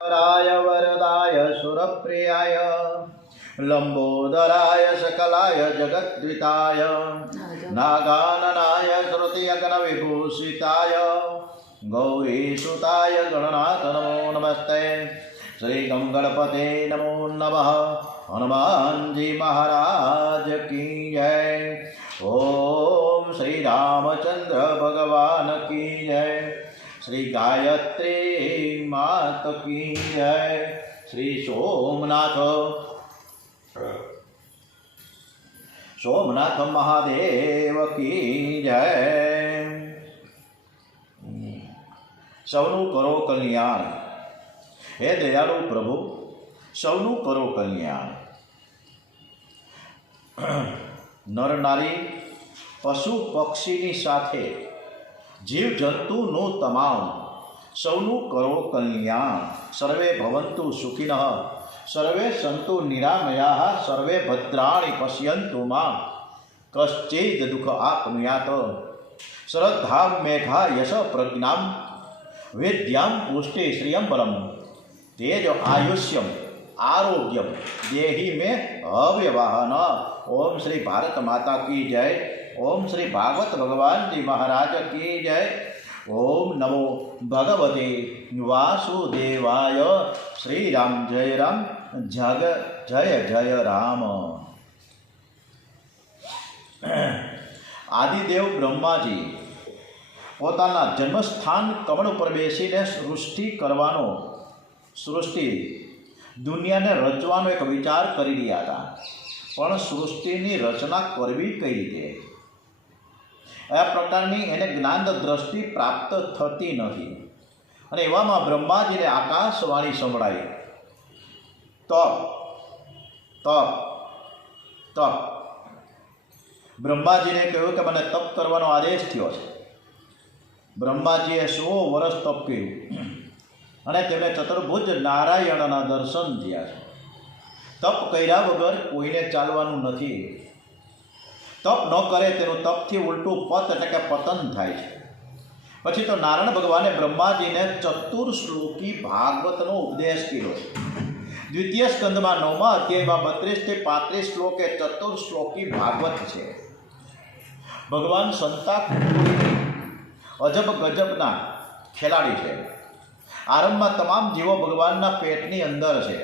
राय वरदाय सुरप्रियाय लंबोदराय सकलाय जगद्विताय नागाननाय श्रुतियगनविभूषिताय गौरीसुताय गणनाथ नमो नमस्ते। श्री गं गणपते नमो नमः। हनुमान जी महाराज की जय। ओम श्री रामचंद्र भगवान की जय। श्री गायत्री मात की जय। श्री सोमनाथ महादेव की जय। सौनु करो कल्याण। हे दयालु प्रभु, सौनु करो कल्याण। नर नारी पशु पक्षीनी साथे जीव जंतुनो तमाम सौनु करो कल्याण। सर्वे भवन्तु सुखिनः, सर्वे सन्तु निरामयाः, सर्वे भद्राणि पश्यन्तु मा कश्चित् दुःख आप्नुयात्। श्रद्धा मेघा यश प्रज्ञां विद्यां पुष्टि श्रियं बलम् तेज आयुष्यम आरोग्यम देहि में अव्यवाहन। ओम श्री भारत माता की जय। ओम श्री भागवत भगवान जी महाराज की जय। ओम नमो भगवते वासुदेवाय। श्री राम जय राम, जग जय जय राम। आदिदेव ब्रह्माजी પોતાના જન્મસ્થાન કમળ ઉપર બેસીને સૃષ્ટિ દુનિયાને રચવાનો એક વિચાર કરી રહ્યા હતા, પણ સૃષ્ટિની રચના કરવી કઈ રીતે, આ પ્રકારની એને જ્ઞાન દ્રષ્ટિ પ્રાપ્ત થતી નથી. અને એવામાં બ્રહ્માજીને આકાશવાણી સંભળાઈ, તપ તપ તપ. બ્રહ્માજીને કહ્યું કે મને તપ કરવાનો આદેશ થયો છે. બ્રહ્માજીએ 100 વર્ષ તપ કર્યું અને તેમને ચતુર્ભુજ નારાયણના દર્શન થયા છે. તપ કર્યા વગર કોઈને ચાલવાનું નથી. તપ ન કરે તેનું તપથી ઉલટું પત એટલે કે પતન થાય છે. પછી તો નારાયણ ભગવાને બ્રહ્માજીને ચતુર્શ્લોકી ભાગવતનો ઉપદેશ કર્યો છે. દ્વિતીય સ્કંદમાં 9મા અધ્યાયમાં 32 થી 35 શ્લોકે ચતુર્શ્લોકી ભાગવત છે. ભગવાન સંતા અજબ ગજબના ખેલાડી છે. આરંભમાં તમામ જીવો ભગવાનના પેટની અંદર છે.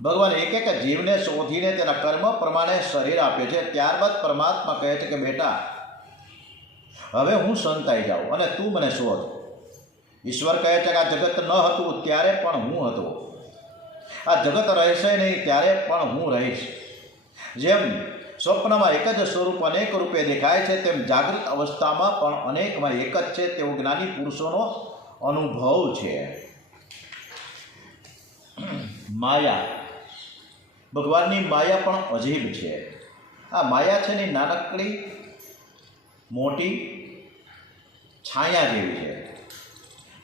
ભગવાન એક એક જીવને શોધીને તેના કર્મ પ્રમાણે શરીર આપે છે. ત્યારબાદ પરમાત્મા કહે છે કે બેટા, હવે હું સંતાઈ જાઉં અને તું મને શોધ. ઈશ્વર કહે છે કે આ જગત ન હતું ત્યારે પણ હું હતો, આ જગત રહેશે નહીં ત્યારે પણ હું રહીશ. જેમ સ્વપ્નમાં એક જ સ્વરૂપ અનેક રૂપે દેખાય છે, તેમ જાગૃત અવસ્થામાં પણ અનેકમાં એક જ છે તેવો જ્ઞાની પુરુષોનો અનુભવ છે. માયા, ભગવાનની માયા પણ અજીબ છે. આ માયા છે ને નાનકડી મોટી છાયા જેવી છે,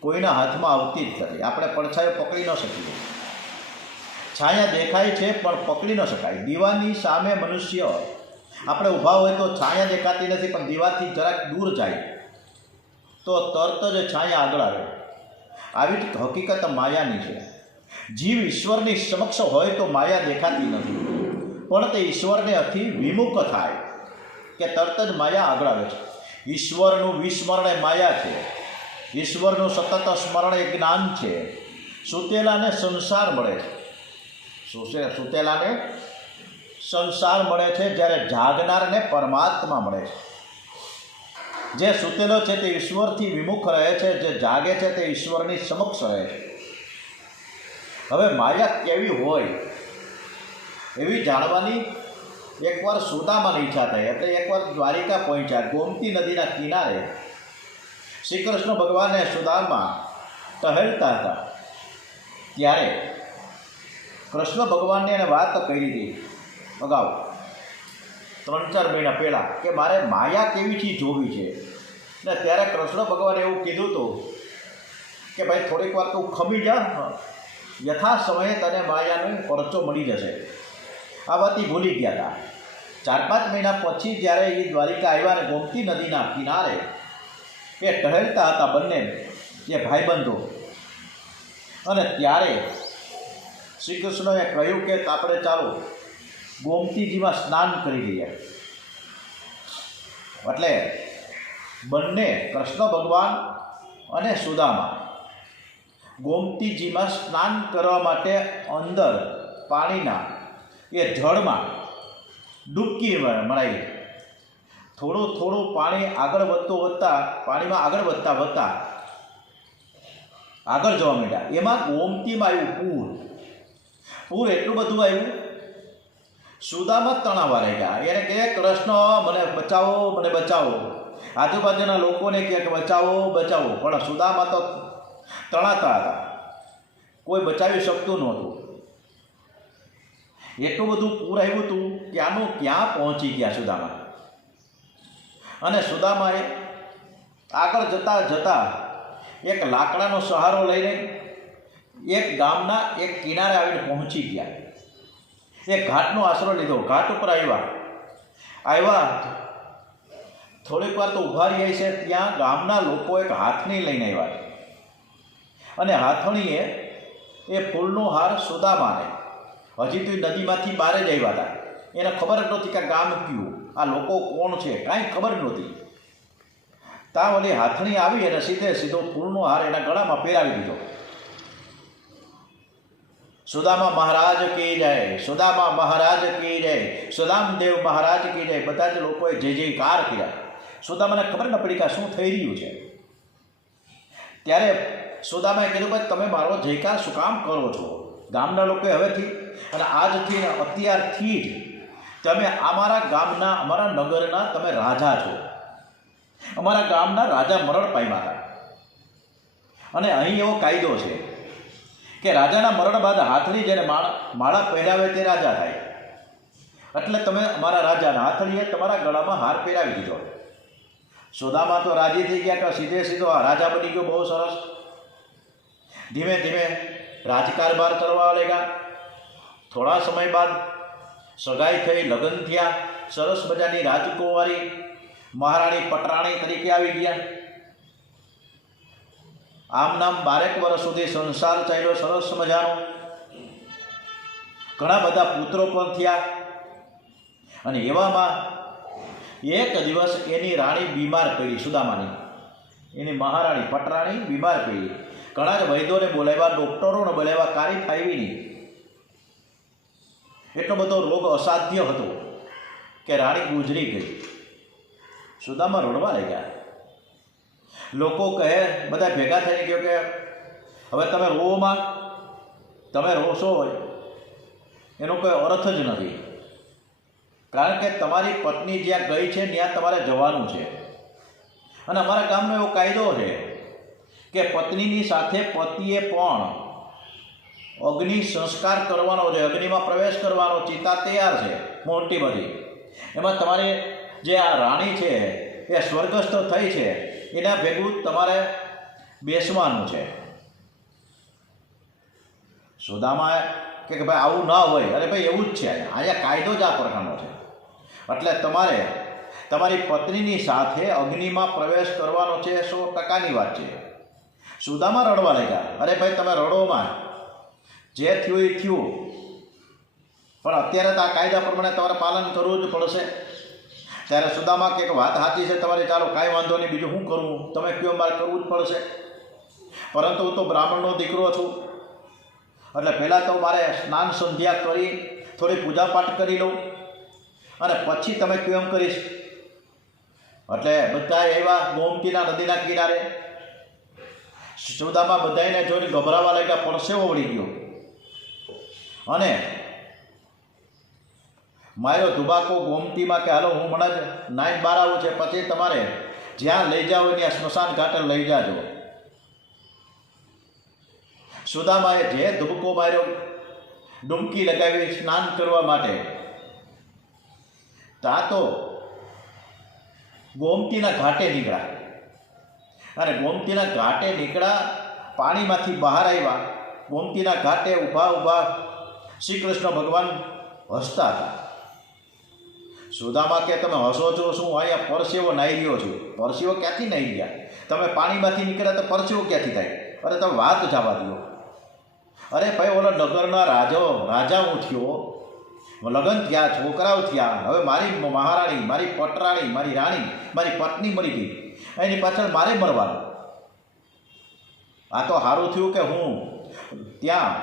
કોઈના હાથમાં આવતી જ નથી. આપણે પડછાયો પકડી ન શકીએ. છાયા દેખાય છે પણ પકડી ન શકાય. દીવાની સામે મનુષ્ય આપણે ઊભા હોય તો છાયા દેખાતી નથી, પણ દીવાથી જરાક દૂર જાય તો તરત જ છાયા આગળ આવે. આવી જ હકીકત માયાની છે. જીવ ઈશ્વરની સમક્ષ હોય તો માયા દેખાતી નથી, પણ તે ઈશ્વરને અથી વિમુખ થાય કે તરત જ માયા આગળ આવે છે. ઈશ્વરનું વિસ્મરણ એ માયા છે. ઈશ્વરનું સતત સ્મરણ એ જ્ઞાન છે. સુતેલાને સંસાર મળે છે. સુતેલાને સંસાર મળે છે, જ્યારે જાગનારને પરમાત્મા મળે છે. જે સુતેલો છે તે ઈશ્વરથી વિમુખ રહે છે, જે જાગે છે તે ઈશ્વરની સમક્ષ રહે છે. હવે માયા કેવી હોય એવી જાણવાની એકવાર સુદામાની ઈચ્છા થઈ. એટલે એકવાર દ્વારિકા પહોંચ્યા. ગોમતી નદીના કિનારે શ્રી કૃષ્ણ ભગવાને સુદામા ટહેલતા હતા, ત્યારે કૃષ્ણ ભગવાનને એને વાત કરી હતી અગાઉ 3-4 મહિના પહેલાં કે મારે માયા કેવીથી જોવી છે. ને ત્યારે કૃષ્ણ ભગવાને એવું કીધું હતું કે ભાઈ થોડીક વાર તું ખમી જા, યથા સમયે તને માયાનો પરચો મળી જશે. આ વાતથી ભૂલી ગયા હતા. 4-5 મહિના પછી જ્યારે એ દ્વારિકા આવ્યા ને ગોમતી નદીના કિનારે એ ટહેલતા હતા બંને જે ભાઈબંધો, અને ત્યારે શ્રી કૃષ્ણએ કહ્યું કે આપણે ચાલો ગોમતીજીમાં સ્નાન કરી લઈએ. એટલે બંને કૃષ્ણ ભગવાન અને સુદામા ગોમતીજીમાં સ્નાન કરવા માટે અંદર પાણીના એ જળમાં ડૂબકી મરાવી. થોડું પાણી આગળ પાણીમાં આગળ વધતા આગળ જવા માંડ્યા. એમાં ગોમતીમાં આવ્યું પૂર એટલું બધું આવ્યું, સુદામા તણાવા રહી ગયા. એને કહે કૃષ્ણ મને બચાવો. આજુબાજુના લોકોને કહે કે બચાવો. પણ સુદામા તો તણાતા હતા, કોઈ બચાવી શકતું નહોતું. એટલું બધું પૂર આવ્યું હતું કે આનું ક્યાં પહોંચી ગયા સુદામા. અને સુદામાએ આગળ જતા એક લાકડાનો સહારો લઈને એક ગામના એક કિનારે આવીને પહોંચી ગયા. એક ઘાટનો આશરો લીધો. ઘાટ ઉપર આવ્યા થોડીક વાર તો ઊભા રહી છે. ત્યાં ગામના લોકો એક હાથણી લઈને આવ્યા અને હાથણીએ એ ફૂલનો હાર સુદામાને, હજી તો નદીમાંથી બહાર જ આવ્યા હતા, એને ખબર જ નહોતી કે ગામ કયું, આ લોકો કોણ છે, કાંઈ ખબર નહોતી. ત્યાં ઓલી હાથણી આવી અને સીધો ફૂલનો હાર એના ગળામાં પહેરાવી દીધો. સુદામા મહારાજ કી જય, સુદામા મહારાજ કી જય, સુદામદેવ મહારાજ કી જય. બધા જ લોકોએ જય જયકાર કર્યા. સુદામાને ખબર ન પડી કે શું થઈ રહ્યું છે. ત્યારે સુદામાએ કીધું ભાઈ તમે મારો જયકાર શું કામ કરો છો? ગામના લોકોએ હવેથી અને આજથી અત્યારથી જ તમે અમારા ગામના, અમારા નગરના તમે રાજા છો. અમારા ગામના રાજા મરણ પામ્યા હતા અને અહીં એવો કાયદો છે કે રાજાના મરણ બાદ હાથણી જેને માળા પહેરાવે તે રાજા થાય. એટલે તમે અમારા રાજાના હાથણીએ તમારા ગળામાં હાર પહેરાવી દીધો. સુદામા તો રાજી થઈ ગયા કે સીધો આ રાજા બની ગયો, બહુ સરસ. ધીમે ધીમે રાજકારભાર કરવા લાગ્યા. થોડા સમય બાદ સગાઈ થઈ, લગ્ન થયા. સરસ મજાની રાજકુંવારી મહારાણી પટરાણી તરીકે આવી ગયા. આમ નામ 12 વર્ષ સુધી સંસાર ચાલ્યો સરસ મજાનો. ઘણા બધા પુત્રો પણ થયા. અને એવામાં એક દિવસ એની રાણી બીમાર પડી, સુદામાની એની મહારાણી પટરાણી બીમાર પડી. ઘણા જ વૈદ્યોને બોલાવ્યા, ડૉક્ટરોને બોલાવ્યા, કારી ફાવી નહીં. એટલો બધો રોગ અસાધ્ય હતો કે રાણી ગુજરી ગઈ. સુદામા રડવા લાગ્યા. લોકો કહે, બધા ભેગા થઈને કહ્યું કે હવે તમે રોમાં, તમે રોશો એનો કોઈ અર્થ જ નથી. કારણ કે તમારી પત્ની જ્યાં ગઈ છે ત્યાં તમારે જવાનું છે. અને અમારા ગામનો એવો કાયદો છે કે પત્નીની સાથે પતિએ પણ અગ્નિ સંસ્કાર કરવાનો છે, અગ્નિમાં પ્રવેશ કરવાનો. ચિતા તૈયાર છે મોટી બધી. એમાં તમારી જે આ રાણી છે એ સ્વર્ગસ્થ થઈ છે, એના ભેગું તમારે બેસવાનું છે. સુદામાએ કે ભાઈ આવું ના હોય. અરે ભાઈ એવું જ છે, અહીંયા કાયદો જ આ પ્રકારનો છે. એટલે તમારે તમારી પત્નીની સાથે અગ્નિમાં પ્રવેશ કરવાનો છે. 100%ની વાત છે. સુદામા રડવા લાગ્યા. અરે ભાઈ તમે રડોમાં, જે થયું એ થયું, પણ અત્યારે તો આ કાયદા પ્રમાણે તમારે પાલન કરવું જ પડશે. ત્યારે સુદામા કે વાત સાચી છે તમારી, ચાલો કાંઈ વાંધો નહીં, બીજું શું કરવું, તમે કયો મારે કરવું જ પડશે. પરંતુ હું તો બ્રાહ્મણનો દીકરો છું, એટલે પહેલાં તો મારે સ્નાન સંધ્યા કરી થોડી પૂજાપાઠ કરી લઉં અને પછી તમે કયો એમ કરીશ. એટલે બધા એવા ગોમતીના નદીના કિનારે. સુદામા બધાને જોઈને ગભરાવા લાગ્યા, પરસેવો વળી ગયો અને મારો ધુબાકો ગોમતીમાં કે હાલો હું હમણાં જ નાઈટ બહાર આવું છે, પછી તમારે જ્યાં લઈ જાઓ ત્યાં સ્મશાન ઘાટે લઈ જાજો. સુદામાએ જે ધુબકો માર્યો, ડૂબકી લગાવી સ્નાન કરવા માટે, ત્યાં તો ગોમતીના ઘાટે નીકળ્યા. અને ગોમતીના ઘાટે નીકળ્યા, પાણીમાંથી બહાર આવ્યા. ગોમતીના ઘાટે ઊભા શ્રી કૃષ્ણ ભગવાન હસતા હતા. સુદામા કે તમે હસો છો શું? અહીંયા પરસેવો નાહી રહ્યો છું. પરસેવો ક્યાંથી નાહી ગયા? તમે પાણીમાંથી નીકળ્યા તો પરસેવો ક્યાંથી થાય? અરે તમે વાત જવા દો. અરે ભાઈ ઓલો નગરના રાજા હું થયો, લગ્ન થયા, છોકરાઓ થયા, હવે મારી મહારાણી, મારી પટરાણી, મારી રાણી, મારી પત્ની મરી ગઈ, એની પાછળ મારે મરવાનું. આ તો સારું થયું કે હું ત્યાં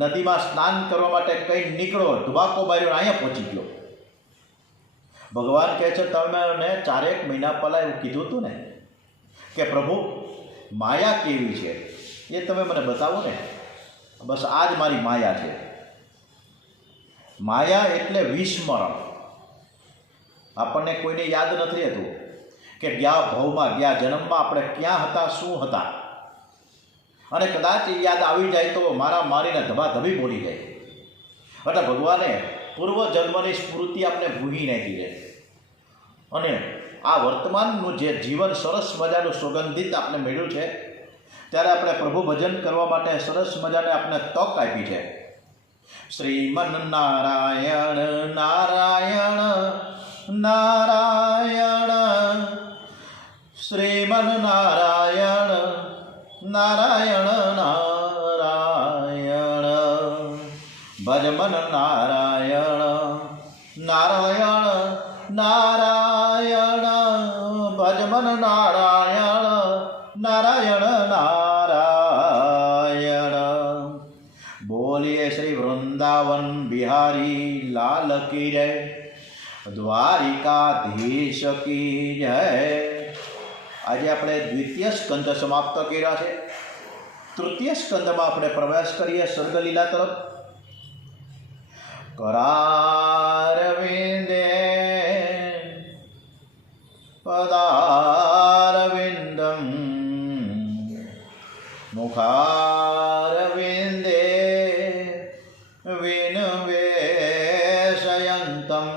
નદીમાં સ્નાન કરવા માટે કંઈ નીકળો, ધુબાકો માર્યો, અહીંયા પહોંચી ગયો. ભગવાન કહે છે તમે મને 4 મહિના પહેલાં એવું કીધું હતું ને કે પ્રભુ માયા કેવી છે એ તમે મને બતાવો ને. બસ આ જ મારી માયા છે. માયા એટલે વિસ્મરણ. આપણને કોઈને યાદ નથી રહેતું કે ગયા ભવમાં, ગયા જન્મમાં આપણે ક્યાં હતા, શું હતા. અને કદાચ એ યાદ આવી જાય તો મારીને ધબાધબી બોલી જાય. એટલે ભગવાને પૂર્વજન્મની સ્મૃતિ આપણે ભૂલી નાખી છે. અને આ વર્તમાનનું જે જીવન સરસ મજાનું સુગંધિત આપણે મળ્યું છે, ત્યારે આપણે પ્રભુ ભજન કરવા માટે સરસ મજાને આપણે તક આપી છે. શ્રીમન નારાયણ નારાયણ નારાયણ, શ્રીમન નારાયણ નારાયણ નારાયણ, ભજમન નારાયણ નારાયણ નારાયણ, ભજમન નારાયણ નારાયણ નારાયણ. બોલીએ શ્રી વૃંદાવન બિહારી લાલ કી જય, દ્વારિકાધીશ કી જય. આજે આપણે દ્વિતીય સ્કંદ સમાપ્ત કર્યા છે. તૃતીય સ્કંદમાં આપણે પ્રવેશ કરીએ સર્ગલીલા તરફ. કરારવિંદે પદારવિંદમ, મુખારવિંદે વિનવેશયંતમ,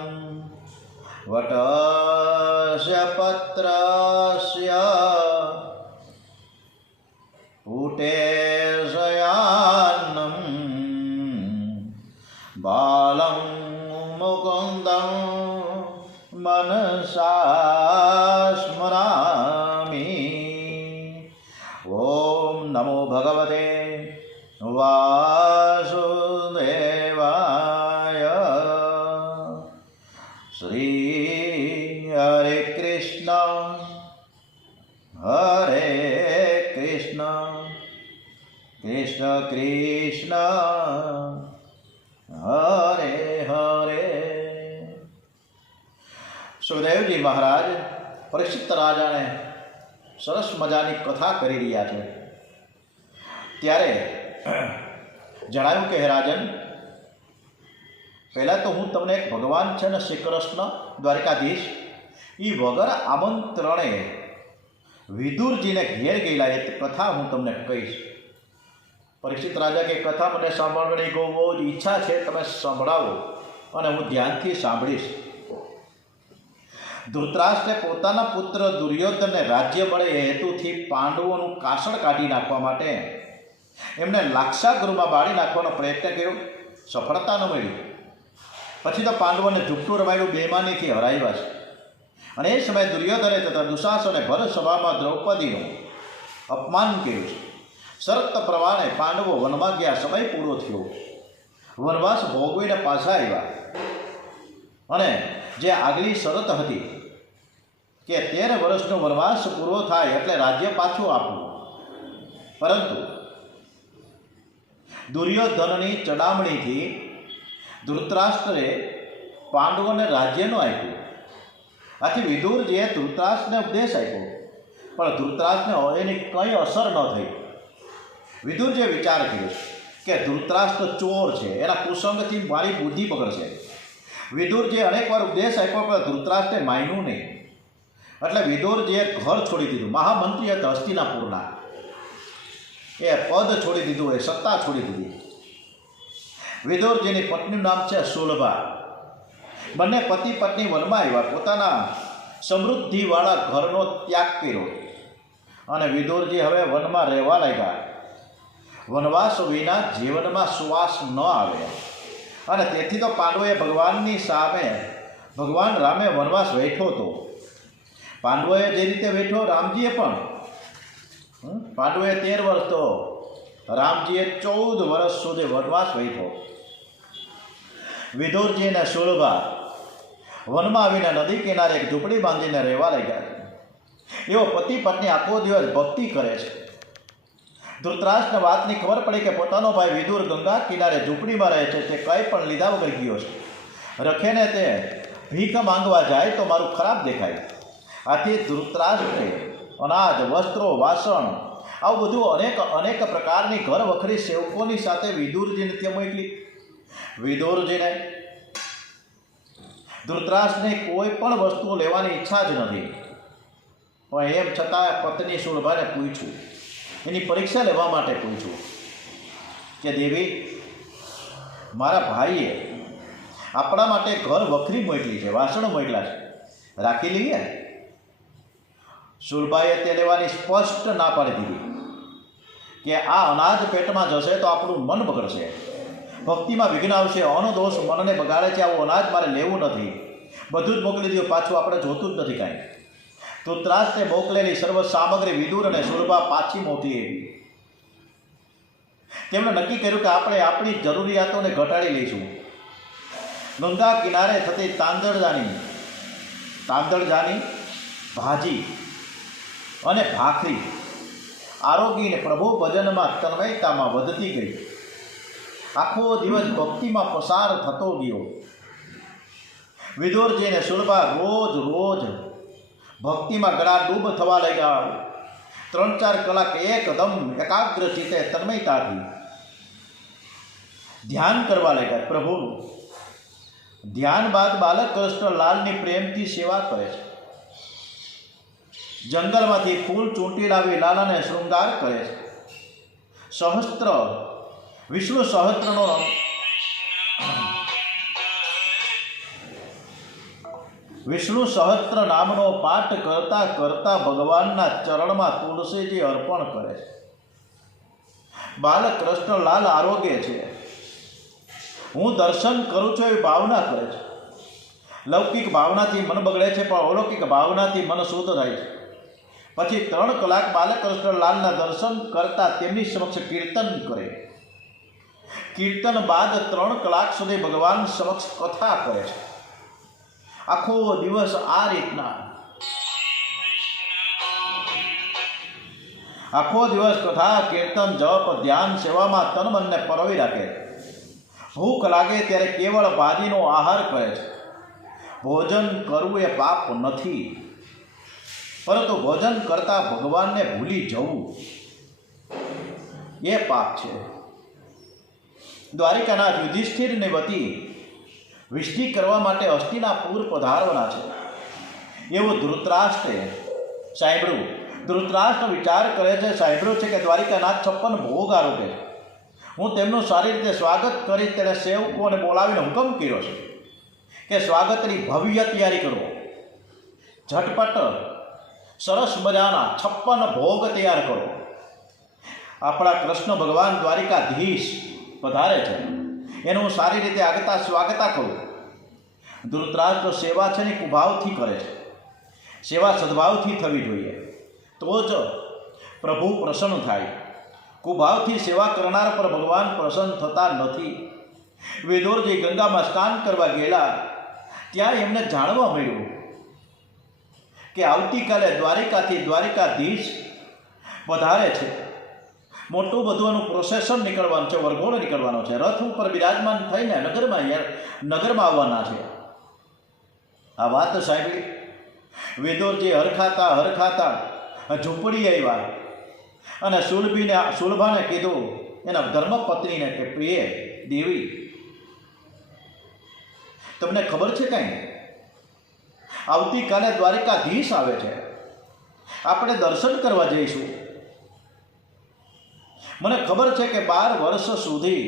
વટસ્ય પત્રસ્ય પુટેશયાન્નમ, બાલં મુકુંદં મનસા સ્મરામિ. ઓમ નમો ભગવતે વાસુદેવાય. શ્રી હરે કૃષ્ણ હરે કૃષ્ણ કૃષ્ણ કૃષ્ણ હરે હરે. સુખદેવજી મહારાજ પરીક્ષિત રાજાને સરસ મજાની કથા કરી રહ્યા છે. ત્યારે જણાવ્યું કે હે રાજન, પહેલાં તો હું તમને એક ભગવાન છે ને શ્રી કૃષ્ણ દ્વારકાધીશ એ વગર આમંત્રણે વિદુરજીને ઘેર ગયેલા એ કથા હું તમને કહીશ. પરીક્ષિત રાજા કે કથા મને સાંભળવાની બહુ જ ઈચ્છા છે, તમે સંભળાવો અને હું ધ્યાનથી સાંભળીશ. ધૃતરાષ્ટ્રે પોતાના પુત્ર દુર્યોધનને રાજ્ય મળે એ હેતુથી પાંડવોનું કાસળ કાઢી નાખવા માટે એમને લાક્ષાગૃહમાં બાળી નાખવાનો પ્રયત્ન કર્યો. સફળતા ન મળી. પછી તો પાંડવોને ઝૂકટું રમાડ્યું, બેમાનીથી હરાવ્યા છે. અને એ સમયે દુર્યોધને તથા દુશાસને ભર સભામાં દ્રૌપદીનું અપમાન કર્યું છે. શરત પ્રમાણે પાંડવો વનમાં ગયા. સમય પૂરો થયો. વનવાસ ભોગવીને પાછા આવ્યા. અને જે આગલી શરત હતી કે 13 વર્ષનો વનવાસ પૂરો થાય એટલે રાજ્ય પાછું આપવું, પરંતુ દુર્યોધનની ચડામણીથી ધૃતરાષ્ટ્રે પાંડવોને રાજ્ય ન આપ્યું. આથી વિદુરજીએ ધૃતરાષ્ટ્રને ઉપદેશ આપ્યો, પણ ધૃતરાષ્ટ્રને એની કંઈ અસર ન થઈ. વિદુરજીએ વિચાર કર્યો કે ધૃતરાષ્ટ્ર ચોર છે, એના કુસંગથી મારી બુદ્ધિ પકડશે. વિદુરજીએ અનેકવાર ઉપદેશ આપ્યો, પણ ધૃતરાષ્ટ્રે માન્યું નહીં. એટલે વિદુરજીએ ઘર છોડી દીધું. મહામંત્રી હતા હસ્તિનાપુરના, એ પદ છોડી દીધું, એ સત્તા છોડી દીધી. વિદુરજીની પત્નીનું નામ છે સુલભા. બંને પતિ પત્ની વનમાં આવ્યા. પોતાના સમૃદ્ધિવાળા ઘરનો ત્યાગ કર્યો અને વિદુરજી હવે વનમાં રહેવા લાગ્યા. વનવાસ વિના જીવનમાં સુવાસ ન આવે. અને તેથી તો પાંડવોએ ભગવાનની સામે ભગવાન રામે વનવાસ વેઠ્યો હતો. પાંડવોએ જે રીતે વેઠ્યો, રામજીએ પણ પાંડવોએ 13 વર્ષ તો રામજીએ 14 વર્ષ સુધી વનવાસ વીત્યો. વિદુરજી અને સુલભા વનમાં આવીને નદી કિનારે એક ઝૂંપડી બાંધીને રહેવા લાગ્યા. એવો પતિ પત્ની આખો દિવસ ભક્તિ કરે છે. ધૃતરાષ્ટ્રને વાતની ખબર પડી કે પોતાનો ભાઈ વિદુર ગંગા કિનારે ઝૂંપડીમાં રહે છે, તે કંઈ પણ લીધા વગર ગયો છે. રખેને તે ભીખ માંગવા જાય તો મારું ખરાબ દેખાય. આથી ધૃતરાષ્ટ્રે અનાજ, વસ્ત્રો, વાસણ આવું બધું અનેક પ્રકારની ઘર વખરી સેવકોની સાથે વિદુરજીને ત્યાં મોકલી. વિદુરજીને ધૃતરાષ્ટ્રની કોઈ પણ વસ્તુ લેવાની ઈચ્છા જ નથી, પણ એમ છતાં પત્ની સુલભાને પૂછ્યું, એની પરીક્ષા લેવા માટે પૂછ્યું કે દેવી, મારા ભાઈએ આપણા માટે ઘર વખરી મોકલી છે, વાસણો મોકલા છે, રાખી લઈએ. સુલભાએ તે લેવાની સ્પષ્ટ ના પાડી દીધી કે આ અનાજ પેટમાં જશે તો આપણું મન બગડશે, ભક્તિમાં વિઘ્ન આવશે, અનદોષ મનને બગાડે છે, આવું અનાજ મારે લેવું નથી, બધું જ મોકલી દીધું, પાછું આપણે જોતું જ નથી કાંઈ. ધૃતરાષ્ટ્રે મોકલેલી સર્વ સામગ્રી વિદુર અને સુલભા પાછી મોકલી એવી. તેમણે નક્કી કર્યું કે આપણે આપણી જરૂરિયાતોને ઘટાડી લઈશું. ગંગા કિનારે થતી તાંદળજાની ભાજી અને ભાખરી આરોગીને પ્રભુ ભજનમાં તન્મયતામાં વધતી ગઈ. આખો દિવસ ભક્તિમાં પસાર થતો ગયો. વિદુરજી અને સુલભા રોજ ભક્તિમાં ગળાડૂબ થવા લાગ્યા. 3-4 કલાક એકદમ એકાગ્ર ચિત્તે તન્મયતાથી ધ્યાન કરવા લાગ્યા પ્રભુનું. ધ્યાન બાદ બાલક કૃષ્ણ લાલની પ્રેમથી સેવા કરે છે. જંગલમાંથી ફૂલ ચૂંટી લાવી લાલાને શૃંગાર કરે છે. વિષ્ણુ સહસ્ત્ર નામનો પાઠ કરતા કરતા ભગવાનના ચરણમાં તુલસીજી અર્પણ કરે છે. બાલક કૃષ્ણલાલ આરોગ્ય છે, હું દર્શન કરું છું એવી ભાવના કરે છે. લૌકિક ભાવનાથી મન બગડે છે, પણ અલૌકિક ભાવનાથી મન શુદ્ધ થાય છે. પછી 3 કલાક બાલક કૃષ્ણલાલના દર્શન કરતા તેમની સમક્ષ કીર્તન કરે. કીર્તન બાદ 3 કલાક સુધી ભગવાન સમક્ષ કથા કરે છે. આખો દિવસ આ રીતના કથા, કીર્તન, જપ, ધ્યાન, સેવામાં તન મનને પરોવી રાખે. ભૂખ લાગે ત્યારે કેવળ ભાજીનો આહાર કરે છે. ભોજન કરવું એ પાપ નથી, પરંતુ ભોજન કરતા ભગવાનને ભૂલી જવું એ પાપ છે. દ્વારિકાનાથ યુધિષ્ઠિરની વતી વિષ્ટિ કરવા માટે હસ્તિનાપુર પધારવાના છે એવું ધૃતરાષ્ટ્રે સાંભળ્યું. ધૃતરાષ્ટ્ર વિચાર કરે છે, સાંભળ્યું છે કે દ્વારિકાનાથ 56 ભોગ આરોગે છે, હું તેમનું સારી રીતે સ્વાગત કરી તેણે સેવકોને બોલાવીને હુકમ કર્યો છે કે સ્વાગતની ભવ્ય તૈયારી કરો. ઝટપટ સરસ મજાના 56 ભોગ તૈયાર કરો. આપણા કૃષ્ણ ભગવાન દ્વારિકાધીશ પધારે છે, એનું સારી રીતે સ્વાગત કરું. ધૃતરાષ્ટ્ર સેવા છે ને કુભાવથી કરે છે. સેવા સદભાવથી થવી જોઈએ, તો જ પ્રભુ પ્રસન્ન થાય. કુભાવથી સેવા કરનાર પર ભગવાન પ્રસન્ન થતા નથી. વિદુરજી ગંગામાં સ્નાન કરવા ગયેલા, ત્યાં એમને જાણવા મળ્યું કે આવતીકાલે દ્વારિકાથી દ્વારિકાધીશ પધારે છે. મોટું બધુંનું પ્રોસેસન નીકળવાનું છે, વરઘોડો નીકળવાનો છે, રથ ઉપર બિરાજમાન થઈને નગરમાં આવવાના છે. આ વાત સાંભળી વિદુરજી હરખાતા ઝૂંપડી આવ્યા અને સુલભાને કીધું, એના ધર્મપત્નીને કે પ્રિય દેવી, તમને ખબર છે કાંઈ? આવતીકાલે દ્વારિકાધીશ આવે છે, આપણે દર્શન કરવા જઈશું. મને ખબર છે કે 12 વર્ષ સુધી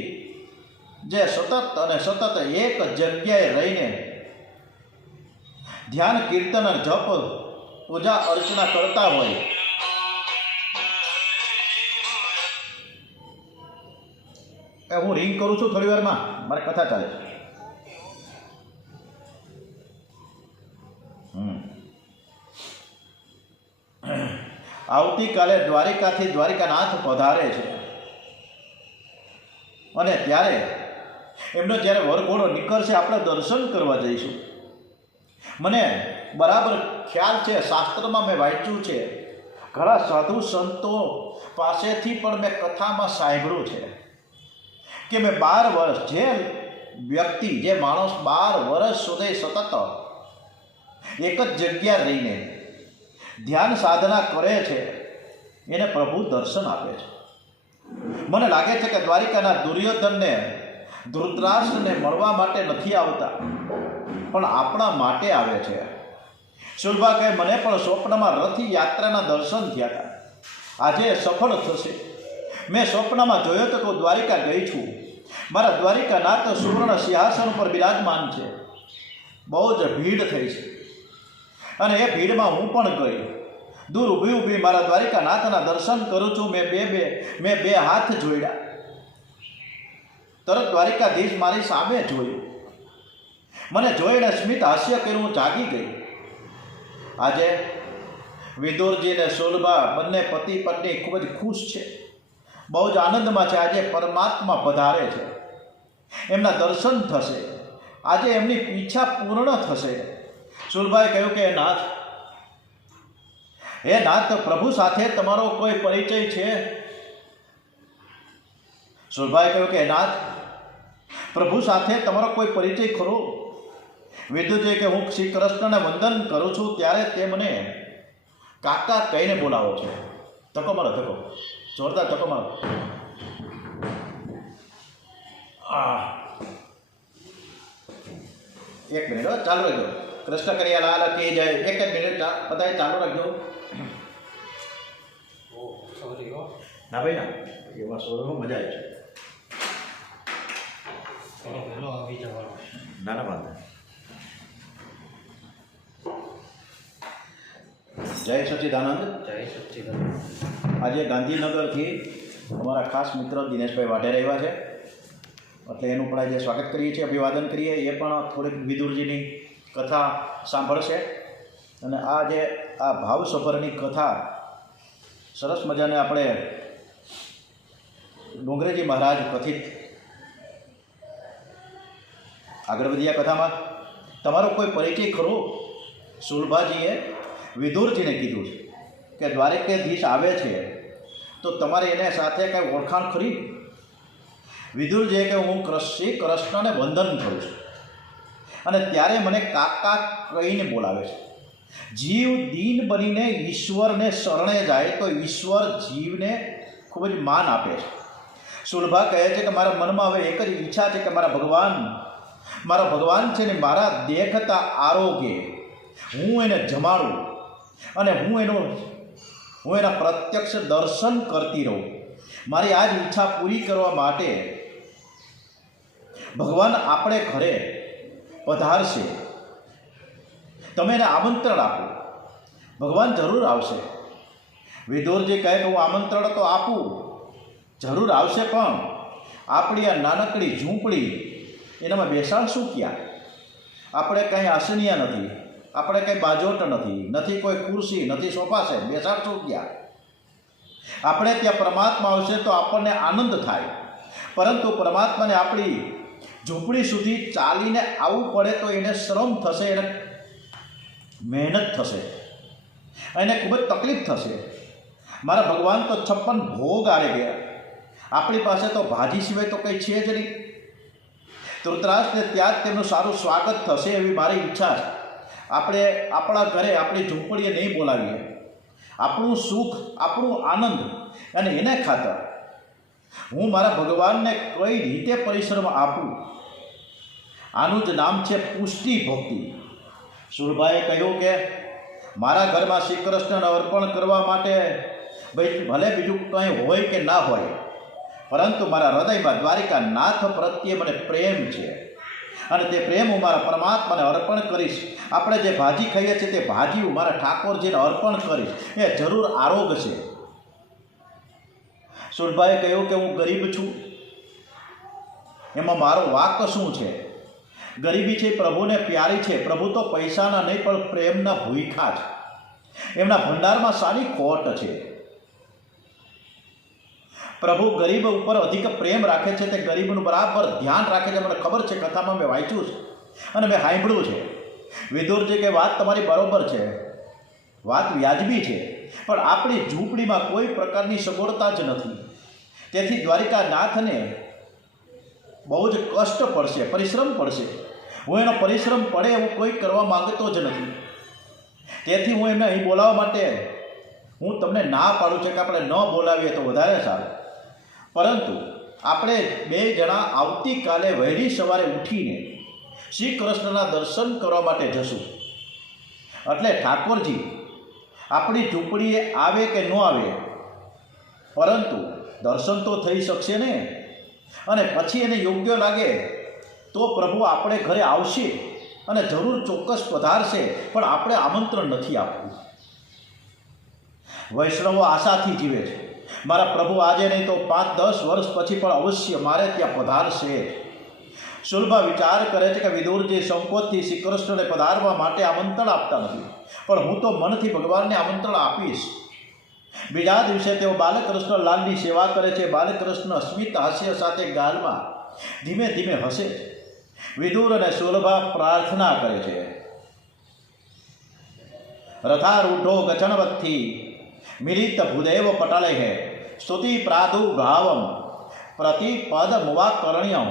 જે સતત એક જગ્યાએ રહીને ધ્યાન, કીર્તન, જપ, પૂજા અર્ચના કરતા હોય, હું રિંગ કરું છું થોડી વારમાં, મારે કથા ચાલે છે. આવતીકાલે દ્વારિકાથી દ્વારિકાનાથ પધારે છે. અને ત્યારે એમનો જ્યારે વરઘોડો નીકળશે, આપણે દર્શન કરવા જઈશું. મને બરાબર ખ્યાલ છે, શાસ્ત્રમાં મેં વાંચ્યું છે, ઘણા સાધુ સંતો પાસેથી પણ મેં કથામાં સાંભળ્યું છે કે મેં 12 વર્ષ જે વ્યક્તિ, જે માણસ 12 વર્ષ સુધી સતત એક જ જગ્યા રહીને ધ્યાન સાધના કરે છે, એને પ્રભુ દર્શન આપે છે. મને લાગે છે કે દ્વારિકાના દુર્યોધનને, ધૃતરાષ્ટ્રને મળવા માટે નથી આવતા, પણ આપણા માટે આવે છે. શુલભા કહે, મને પણ સ્વપ્નમાં રથ યાત્રાના દર્શન થયા હતા. આજે સફળ થશે. મેં સ્વપ્નમાં જોયો તો હું દ્વારિકા ગઈ છું. મારા દ્વારિકાનાથ સુવર્ણ સિંહાસન ઉપર બિરાજમાન છે. બહુ જ ભીડ થઈ છે અને એ ભીડમાં હું પણ ગઈ. દૂર ઊભી મારા દ્વારિકાનાથના દર્શન કરું છું. મેં બે હાથ જોડ્યા. તરત દ્વારિકાધીશ મારી સામે જોયું. મને જોઈને સ્મિત હાસ્ય કર્યું. હું જાગી ગઈ. આજે વિદુરજી અને શુલભા બંને પતિ પત્ની ખૂબ જ ખુશ છે, બહુ જ આનંદમાં છે. આજે પરમાત્મા પધારે છે, એમના દર્શન થશે. આજે એમની ઈચ્છા પૂર્ણ થશે. શુલભાએ કહ્યું કે હે નાથ, પ્રભુ સાથે તમારો કોઈ પરિચય છે? શુલભાએ કહ્યું કે નાથ, પ્રભુ સાથે તમારો કોઈ પરિચય ખરો? વિદુરજી કે હું શ્રી કૃષ્ણને વંદન કરું છું ત્યારે તે મને કાકા કહીને બોલાવો છે. ધક્કો મારો, ધક્કો, જોરદાર ધક્કો મારો. એક મિનિટ ચાલુ રાખજો. કૃષ્ણ કનૈયા લાલ કી જય. એક જ મિનિટ બધાએ ચાલુ રાખજો. ના ભાઈ ના, એવા સોરમાં મજા આવે છે. ના ના વાંધો. જય સચ્ચિદાનંદ. જય સચ્ચિદાનંદ. આજે ગાંધીનગરથી અમારા ખાસ મિત્ર દિનેશભાઈ વાઢેર આવ્યા છે, એટલે એનું પણ આજે સ્વાગત કરીએ છીએ, અભિવાદન કરીએ. એ પણ થોડીક વિદુરજીની કથા સાંભળશે અને આ ભાવસભરની કથા સરસ મજાને આપણે ડુંગરેજી મહારાજ કથિત. આગળ વધીએ કથામાં. તમારો કોઈ પરિચય ખરો? શુલભાજીએ વિદુરજીને કીધું છે કે દ્વારિકાધીશ આવે છે તો તમારે એને સાથે કંઈ ઓળખાણ ખરી? વિદુરજીએ કે હું શ્રી કૃષ્ણને વંદન કરું છું અને ત્યારે મને કાકા કહીને બોલાવે છે. જીવ દીન બનીને ઈશ્વરને શરણે જાય તો ઈશ્વર જીવને ખૂબ જ માન આપે છે. શુલભા કહે છે કે મારા મનમાં હવે એક જ ઈચ્છા છે કે મારા ભગવાન છે ને મારા દેખતા આરોગ્ય હું એને જમાડું અને હું એના પ્રત્યક્ષ દર્શન કરતી રહું. મારી આ જ ઈચ્છા પૂરી કરવા માટે ભગવાન આપણે ઘરે પધારશે. તમે એને આમંત્રણ આપો, ભગવાન જરૂર આવશે. વિદુરજી કહે કે હું આમંત્રણ તો આપું, જરૂર આવશે, પણ આપણી આ નાનકડી ઝૂંપડી એનામાં બેસાડશું ક્યાં? આપણે કંઈ આસનિયા નથી, આપણે કંઈ બાજોટ નથી કોઈ ખુરશી નથી, સોફા છે, બેસાડશું ક્યાં? આપણે ત્યાં પરમાત્મા આવશે તો આપણને આનંદ થાય, પરંતુ પરમાત્માને આપણી ઝૂંપડી સુધી ચાલીને આવવું પડે તો એને શ્રમ થશે, એને મહેનત થશે, એને ખૂબ જ તકલીફ થશે. મારા ભગવાન તો 56 ભોગ આડે ગયા. આપણી પાસે તો ભાજી સિવાય તો કંઈ છે જ નહીં. ધૃતરાષ્ટ્રને ત્યાં જ તેમનું સારું સ્વાગત થશે એવી મારી ઈચ્છા છે. આપણે આપણા ઘરે આપણી ઝૂંપડીએ નહીં બોલાવીએ. આપણું સુખ, આપણું આનંદ અને એને ખાતર હું મારા ભગવાનને કઈ રીતે પરિશ્રમ આપું, આનું જ નામ છે પુષ્ટિ ભક્તિ. શુલભાએ કહ્યું કે મારા ઘરમાં શ્રી કૃષ્ણને અર્પણ કરવા માટે ભલે બીજું કંઈ હોય કે ના હોય, પરંતુ મારા હૃદયમાં દ્વારિકા નાથ પ્રત્યે મને પ્રેમ છે અને તે પ્રેમ હું મારા પરમાત્માને અર્પણ કરીશ. આપણે જે ભાજી ખાઈએ છીએ તે ભાજી હું મારા ઠાકોરજીને અર્પણ કરીશ. એ જરૂર આરોગ્ય છે. શુલભાએ કહ્યું કે હું ગરીબ છું, એમાં મારો વાક શું છે? ગરીબી છે પ્રભુને પ્યારી છે. પ્રભુ તો પૈસાના નહીં પણ પ્રેમના ભૂખા છે. એમના ભંડારમાં સારી ખોટ છે. પ્રભુ ગરીબ ઉપર અધિક પ્રેમ રાખે છે, તે ગરીબનું બરાબર ધ્યાન રાખે છે. મને ખબર છે, કથામાં મેં વાંચ્યું છે અને મેં સાંભળ્યું છે. વિદુરજી કે વાત તમારી બરોબર છે, વાત વ્યાજબી છે, પણ આપણી ઝૂંપડીમાં કોઈ પ્રકારની સગવડતા જ નથી. તેથી દ્વારિકાનાથને બહુ જ કષ્ટ પડશે, પરિશ્રમ પડશે. હું એનો પરિશ્રમ પડે એવું કોઈ કરવા માંગતો જ નથી. તેથી હું એમને અહીં બોલાવવા માટે હું તમને ના પાડું છું કે આપણે ન બોલાવીએ તો વધારે સારું. પરંતુ આપણે બે જણા આવતીકાલે વહેલી સવારે ઉઠીને શ્રી કૃષ્ણના દર્શન કરવા માટે જશું. એટલે ઠાકોરજી આપણી ઝૂંપડીએ આવે કે ન આવે, પરંતુ દર્શન તો થઈ શકશે ને. અને પછી એને યોગ્ય લાગે તો પ્રભુ આપણે ઘરે આવશે અને જરૂર ચોક્કસ પધારશે, પણ આપણે આમંત્રણ નથી આપવું. વૈષ્ણવો આશાથી જીવે છે. મારા પ્રભુ આજે નહીં તો 5-10 વર્ષ પછી પણ અવશ્ય મારે ત્યાં પધારશે. સુલભા વિચાર કરે છે કે વિદુરજી સંકોચથી શ્રી કૃષ્ણને પધારવા માટે આમંત્રણ આપતા નથી, પણ હું તો મનથી ભગવાનને આમંત્રણ આપીશ. બીજા દિવસે તેઓ બાલકૃષ્ણ લાલની સેવા કરે છે. બાલકૃષ્ણ સ્મિત હાસ્ય સાથે ગાલમાં ધીમે ધીમે હસે છે. વિદુર અને સુલભા પ્રાર્થના કરે છે. રથારૂઢો ગચણવત્થી મિલિત ભૂદેવ પટલે હે સ્તુતિ પ્રાદુર્ભાવમ પ્રતિપદ મુવાકરણ્યમ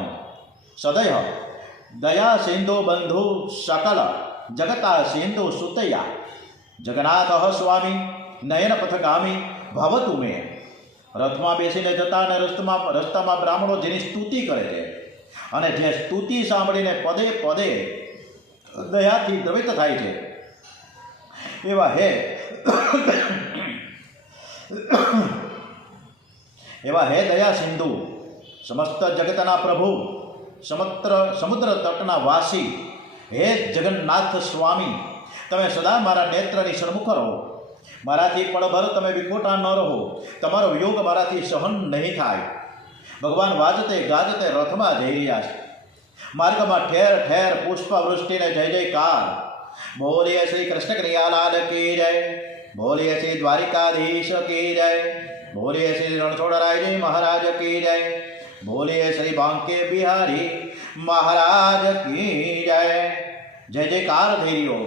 સદય દયા સિંધુ બંધુ સકલ જગતા સિંધુ સુતયા જગન્નાથ સ્વામી નયન પથગામી ભવતુ મે. રથમાં બેસીને જતા અને રસ્તામાં બ્રાહ્મણો જેની સ્તુતિ કરે છે અને જે સ્તુતિ સાંભળીને પદે પદે દયાથી દ્રવિત થાય છે, એવા હે દયા સિંધુ, સમસ્ત જગતના પ્રભુ, સમુદ્ર તટના વાસી, હે જગન્નાથ સ્વામી, તમે સદા મારા નેત્રની સન્મુખ રહો. મારાથી પળભર તમે વિખોટા ન રહો. તમારો વિયોગ મારાથી સહન નહીં થાય. ભગવાન વાજતે ગાજતે રથમાં જઈ રહ્યા છે. માર્ગમાં ઠેર ઠેર પુષ્પવૃષ્ટિને જય જયકાર. બોલીએ શ્રી કૃષ્ણ કનૈયાલાલ કી જય. બોલીએ શ્રી દ્વારિકાધીશ કી જય. બોલીએ શ્રી રણછોડરાયજી મહારાજ કી જય. બોલીએ શ્રી બાંકે બિહારી મહારાજ કી જય. જય જયકાર થઈ રહ્યો.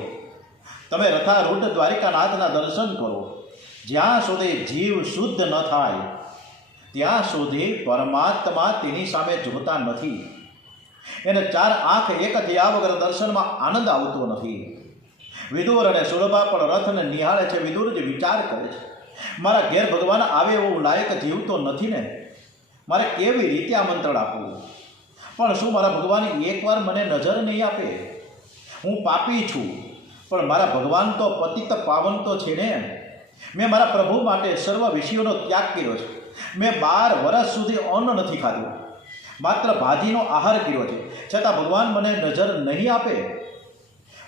તમે રથારૂઢ દ્વારિકાનાથના દર્શન કરો. જ્યાં સુધી જીવ શુદ્ધ ન થાય ત્યાં સુધી પરમાત્મા તેની સામે જોતા નથી. એને 4 આંખ એક થયા વગર દર્શનમાં આનંદ આવતો નથી. વિદુર અને સુલભા પણ રથને નિહાળે છે. વિદુર જ વિચાર કરે છે, મારા ઘેર ભગવાન આવે એવું લાયક જીવ તો નથી ને. મારે કેવી રીતે આમંત્રણ આપવું? પણ શું મારા ભગવાન એકવાર મને નજર નહીં આપે? હું પાપી છું, પણ મારા ભગવાન તો પતિત પાવન તો છે ને. મેં મારા પ્રભુ માટે સર્વ વિષયોનો ત્યાગ કર્યો છે. મેં 12 વર્ષ સુધી અન્ન નથી ખાધું, માત્ર ભાજીનો આહાર કર્યો છે, છતાં ભગવાન મને નજર નહીં આપે.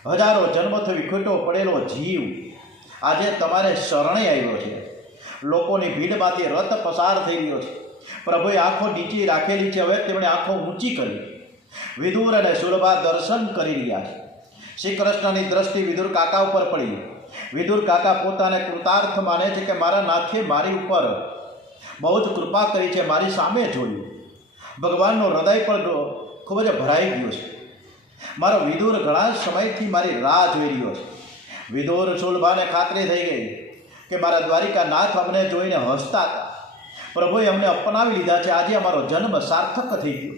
હજારો જન્મથી વિખૂટો પડેલો જીવ આજે તમારે શરણે આવ્યો છે. લોકોની ભીડમાંથી રથ પસાર થઈ રહ્યો છે. પ્રભુએ આંખો નીચી રાખેલી છે, હવે તેમણે આંખો ઊંચી કરી. વિદુર અને સુલભા દર્શન કરી રહ્યા છે. શ્રી કૃષ્ણની દ્રષ્ટિ વિદુર કાકા ઉપર પડી. વિદુર કાકા પોતાને કૃતાર્થ માને છે કે મારા નાથે મારી ઉપર બહુ જ કૃપા કરી છે, મારી સામે જોયું. ભગવાનનું હૃદય પણ ખૂબ જ ભરાઈ ગયું છે. મારો વિદુર ઘણા સમયથી મારી રાહ જોઈ રહ્યો છે. વિદુર સુલભાને ખાતરી થઈ ગઈ કે મારા દ્વારિકાનાથ અમને જોઈને હસતા હતા. પ્રભુએ અમને અપનાવી લીધા છે. આજે અમારો જન્મ સાર્થક થઈ ગયો.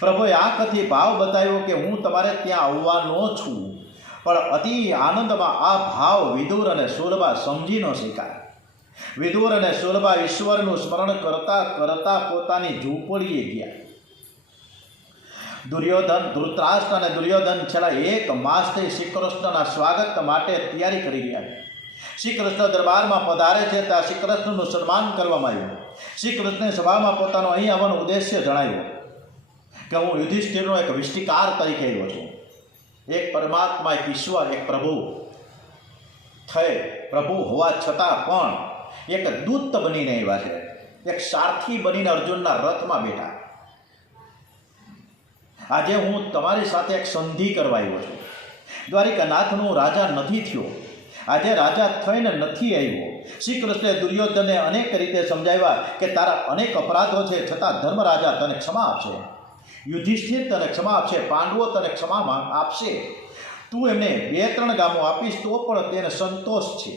પ્રભુએ આંખથી ભાવ બતાવ્યો કે હું તમારે ત્યાં આવવાનો છું. પણ અતિ આનંદમાં આ ભાવ વિદુર અને સુલભા સમજી ન શક્યા. વિદુર અને સુલભા ઈશ્વરનું સ્મરણ કરતા કરતા પોતાની ઝૂંપડીએ ગયા. ધૃતરાષ્ટ્ર અને દુર્યોધન છેલ્લા 1 માસથી શ્રી કૃષ્ણના સ્વાગત માટે તૈયારી કરી રહ્યા છે. શ્રી કૃષ્ણ દરબારમાં પધારે છે ત્યાં શ્રી કૃષ્ણનું સન્માન કરવામાં આવ્યું. શ્રી કૃષ્ણે સભામાં પોતાનો અહીં આવવાનો ઉદ્દેશ્ય જણાવ્યો કે હું યુધિષ્ઠિરનો એક વિષ્ટિકાર તરીકે આવ્યો છું. એક પરમાત્મા, એક ઈશ્વર, એક પ્રભુ પ્રભુ હોવા છતાં પણ એક દૂત બનીને આવ્યા છે. એક સારથી બનીને અર્જુનના રથમાં બેઠા. આજે હું તમારી સાથે એક સંધિ કરવા આવ્યો છું. દ્વારિકાનાથનો રાજા નથી થયો. આજે રાજા થઈને નથી આવ્યો. શ્રી કૃષ્ણે દુર્યોધનને અનેક રીતે સમજાવ્યા કે તારા અનેક અપરાધો છે, છતાં ધર્મરાજા તને ક્ષમા આપશે, યુધિષ્ઠિર તને ક્ષમા આપશે, પાંડવો તને ક્ષમા આપશે. તું એમને 2-3 ગામો આપીશ તો પણ તેને સંતોષ છે.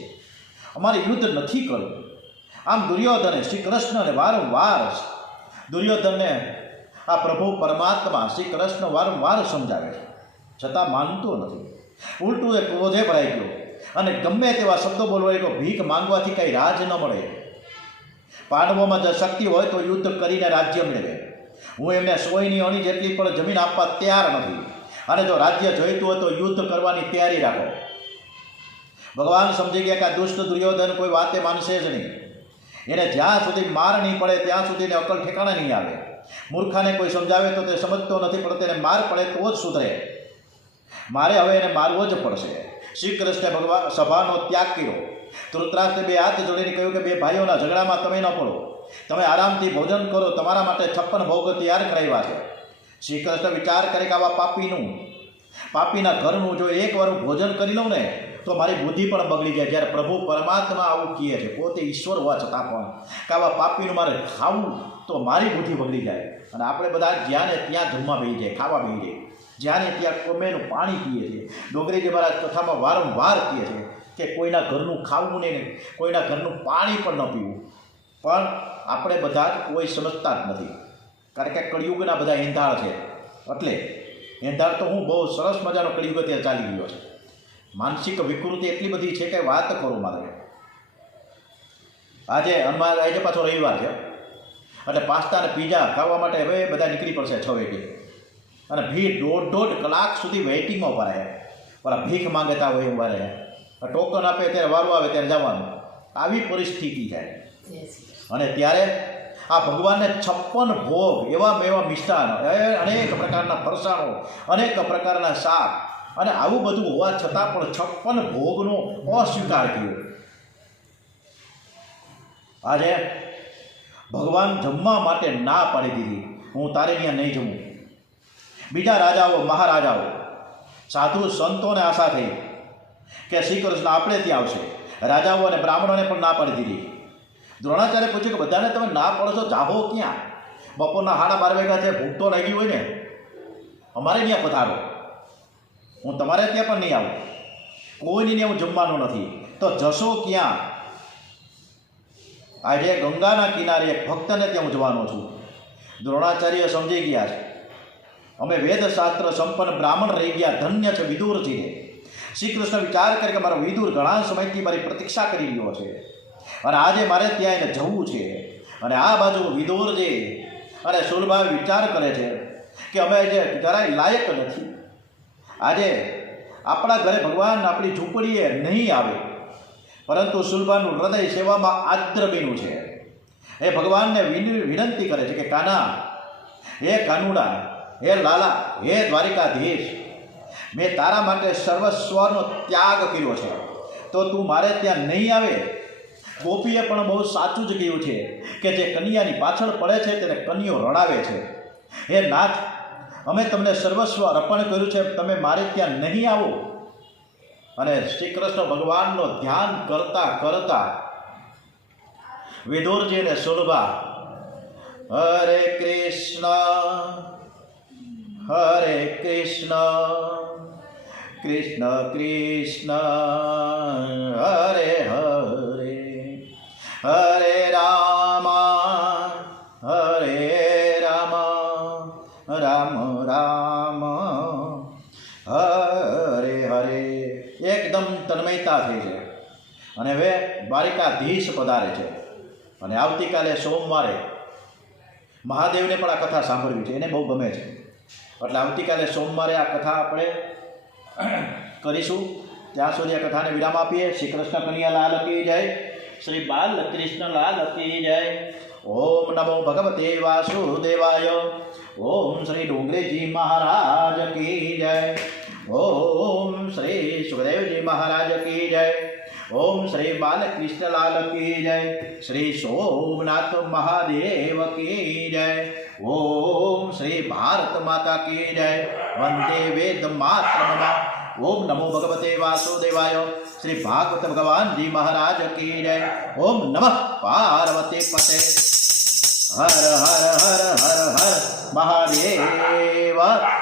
અમારે યુદ્ધ નથી કરવું. આમ દુર્યોધને શ્રી કૃષ્ણને વારંવાર દુર્યોધનને આ પ્રભુ પરમાત્મા શ્રી કૃષ્ણ વારંવાર સમજાવે છે, છતાં માનતો નથી. ઉલટું એ ક્રોધે ભરાઈ ગયો અને ગમે તેવા શબ્દો બોલવા ગયો. ભીખ માંગવાથી કંઈ રાજ ન મળે. પાંડવોમાં જો શક્તિ હોય તો યુદ્ધ કરીને રાજ્ય મેળવે. હું એમને 100ની અણી જેટલી પણ જમીન આપવા તૈયાર નથી. અને જો રાજ્ય જોઈતું હોય તો યુદ્ધ કરવાની તૈયારી રાખો. ભગવાન સમજી ગયા કે આ દુષ્ટ દુર્યોધન કોઈ વાતે માનશે જ નહીં. એને જ્યાં સુધી માર નહીં પડે ત્યાં સુધી એને અકલ ઠેકાણે નહીં આવે. મૂર્ખાને કોઈ સમજાવે તો તે સમજતો નથી, પણ તેને માર પડે તો જ સુધરે. મારે હવે એને મારવો જ પડશે. શ્રી કૃષ્ણે ભગવાન સભાનો ત્યાગ કર્યો. ધૃતરાષ્ટ્રે 2 હાથ જોડીને કહ્યું કે 2 ભાઈઓના ઝઘડામાં તમે ન પડો. તમે આરામથી ભોજન કરો. તમારા માટે 56 ભોગ તૈયાર કરાવ્યા છે. શ્રી કૃષ્ણ વિચાર કરે કે આવા પાપીના ઘરનું જો એકવાર હું ભોજન કરી લઉં ને તો મારી બુદ્ધિ પણ બગડી જાય. જ્યારે પ્રભુ પરમાત્મા આવું કહે છે, પોતે ઈશ્વર હોવા છતાં પણ કે આવા પાપીનું મારે ખાવું તો મારી બુદ્ધિ બગડી જાય. અને આપણે બધા જ્યાં ને ત્યાં જમવા બેસી જાય, ખાવા બેસી જાય. જ્યાં ને ત્યાં કોમેનું પાણી પીએ છીએ. ડોંગરીજી મહારાજ કથામાં વારંવાર કહે છે કે કોઈના ઘરનું ખાવું નહીં, કોઈના ઘરનું પાણી પણ ન પીવું. પણ આપણે બધા જ કોઈ સમજતા જ નથી, કારણ કે કળિયુગના બધા એંધાળ છે. એટલે એંધાળ તો હું બહુ સરસ મજાનો કળિયુગ અત્યારે ચાલી ગયો છે. માનસિક વિકૃતિ એટલી બધી છે કે વાત કરો મારે. આજે પાછો રવિવાર છે એટલે પાસ્તા અને પીઝા ખાવા માટે હવે બધા નીકળી પડશે 6 વાગે. અને ભીડ 1.5 કલાક સુધી વેઇટિંગમાં ઉભા રહે. પેલા ભીખ માંગતા હોય ઉભા રહે. ટોકન આપે ત્યારે વારો આવે ત્યારે જવાનું. આવી પરિસ્થિતિ થાય. અને ત્યારે આ ભગવાનને 56 ભોગ, એવા મિષ્ટાન, અનેક પ્રકારના ફરસાણો, અનેક પ્રકારના શાક, અને આવું બધું હોવા છતાં પણ 56 ભોગનો અસ્વીકાર કર્યો. આજે ભગવાન જમવા માટે ના પાડી દીધી. હું તારે ત્યાં નહીં જમું. બીજા રાજાઓ, મહારાજાઓ, સાધુ સંતોને આશા થઈ કે શ્રી કૃષ્ણ આપણે ત્યાં આવશે. રાજાઓ અને બ્રાહ્મણોને પણ ના પાડી દીધી. દ્રોણાચાર્ય પૂછ્યું કે બધાને તમે ના પડો છો, જાહો ક્યાં? બપોરના 12:30 વાગ્યા છે, ભૂખ તો લાગી હોય ને, અમારે ત્યાં પધારો. હું તમારે ત્યાં પણ નહીં આવું. કોઈની ત્યાં હું જમવાનું નથી. તો જશો ક્યાં? આજે ગંગાના કિનારે એક ભક્તને ત્યાં હું જવાનો છું. દ્રોણાચાર્ય સમજી ગયા છે, અમે વેદશાસ્ત્ર સંપન્ન બ્રાહ્મણ રહી ગયા, ધન્ય છે વિદુરજીને. શ્રી કૃષ્ણ વિચાર કરે કે મારો વિદુર ઘણા સમયથી મારી પ્રતીક્ષા કરી રહ્યો છે અને આજે મારે ત્યાં એને જવું છે. અને આ બાજુ વિદુરજી અને સુલભા વિચાર કરે છે કે અમે જે જરાય લાયક નથી. આજે આપણા ઘરે ભગવાન આપણી ઝૂંપડીએ નહીં આવે, પરંતુ સુલભાનું હૃદય સેવામાં આદ્ર બન્યું છે. એ ભગવાનને વિનંતી કરે છે કે કાના, હે કાનુડા, હે લાલા, હે દ્વારિકાધીશ, મેં તારા માટે સર્વસ્વનો ત્યાગ કર્યો છે, તો તું મારે ત્યાં નહીં આવે. ગોપીએ પણ બહુ સાચું જ કહ્યું છે કે જે કન્યાની પાછળ પડે છે તેને કન્યો રડાવે છે. હે નાથ, અમે તમને સર્વસ્વ અર્પણ કર્યું છે, તમે મારે ત્યાં નહીં આવો. અને શ્રી કૃષ્ણ ભગવાનનો ધ્યાન કરતા કરતા વિદુરજી અને સુલભા હરે કૃષ્ણ કૃષ્ણ કૃષ્ણ હરે હરે, હરે રામ રામ રામ હરે હરે. એકદમ તન્મયતા થઈ છે. અને હવે દ્વારિકાધીશ પધારે છે. અને આવતીકાલે સોમવારે મહાદેવને પણ આ કથા સાંભળવી છે, એને બહુ ગમે છે. એટલે આવતીકાલે સોમવારે આ કથા આપણે કરીશું. ત્યાં સુધી આ કથાને વિરામ આપીએ. શ્રી કૃષ્ણ કનૈયા લાલ કી જય, શ્રી બાલકૃષ્ણ લાલ કી જય. ઓમ નમો ભગવતે વાસુદેવાય. ઓમ શ્રી ડોંગરેજી મહારાજ કી જય. ઓમ શ્રી સુખદેવજી મહારાજ કી જય. ઓમ શ્રી બાલકૃષ્ણ લાલ કી જય. શ્રી સોમનાથ મહાદેવ કી જય. ઓમ શ્રી ભારત માતા કી જય. વંદે વેદ માતરમ. ઓમ નમો ભગવતે વાસુદેવાય. શ્રી ભાગવત ભગવાનજી મહારાજ કી જય. ઓમ નમઃ પાર્વતી પતે. હર હર હર હર હર મહાદેવ.